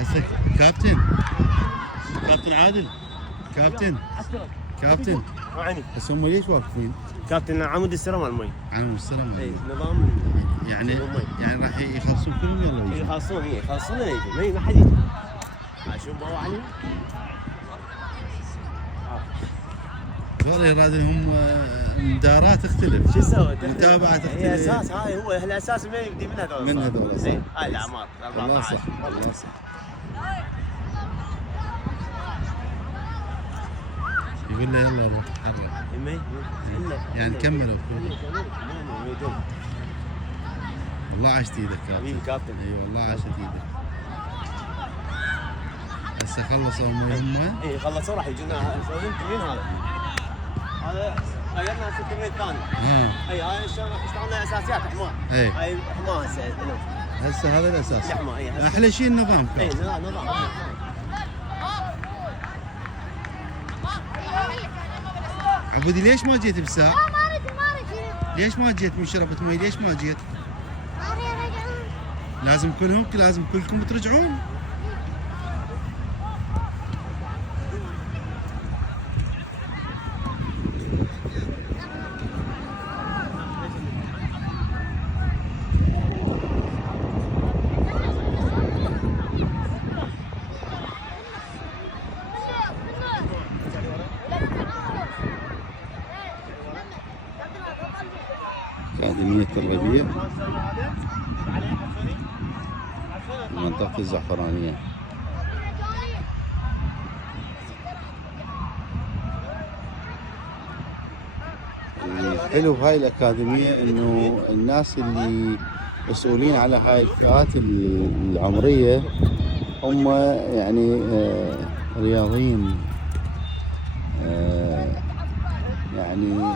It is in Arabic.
هسه كابتن عادل، كابتن هسه هم ليش واقفين؟ كابتن عمود السرى مال المي. عمود السرى مال المي. نظام يعني راح يخلصون كلهم يلا يجوا. يخلصون يجوا، ما حد يجي. شوف هو علي. والله يراد هم مدارات تختلف. شو تسوي؟ متابعة تختلف. هي اساس، هاي هو الاساس ما يبدي من هذول. من هذول صح. هاي الاعمار 14. والله صح والله صح. يقول له يلا روح تحرك. يعني كملوا. والله عاشت ايدك كابتن. حبيبي كابتن. اي والله عاشت ايدك. هسه خلصوا هم. اي خلصوا راح يجونا مين هذا؟ هذا غيرنا 600 ثاني. اي هاي اشتغلنا اساسيات حمار. اي هاي حمار هسه هذا الاساس. حمار. احلى شيء النظام اي نظام. عبودي ليش ما جيت بساعة؟ ليش ما جيت من شربت مي؟ ليش ما جيت؟ لازم كلكم ترجعون. أكاديمية الربيع منطقة الزعفرانية. الحلو بهاي الأكاديمية إنه الناس اللي مسؤولين على هاي الفئات العمرية هم يعني رياضيين يعني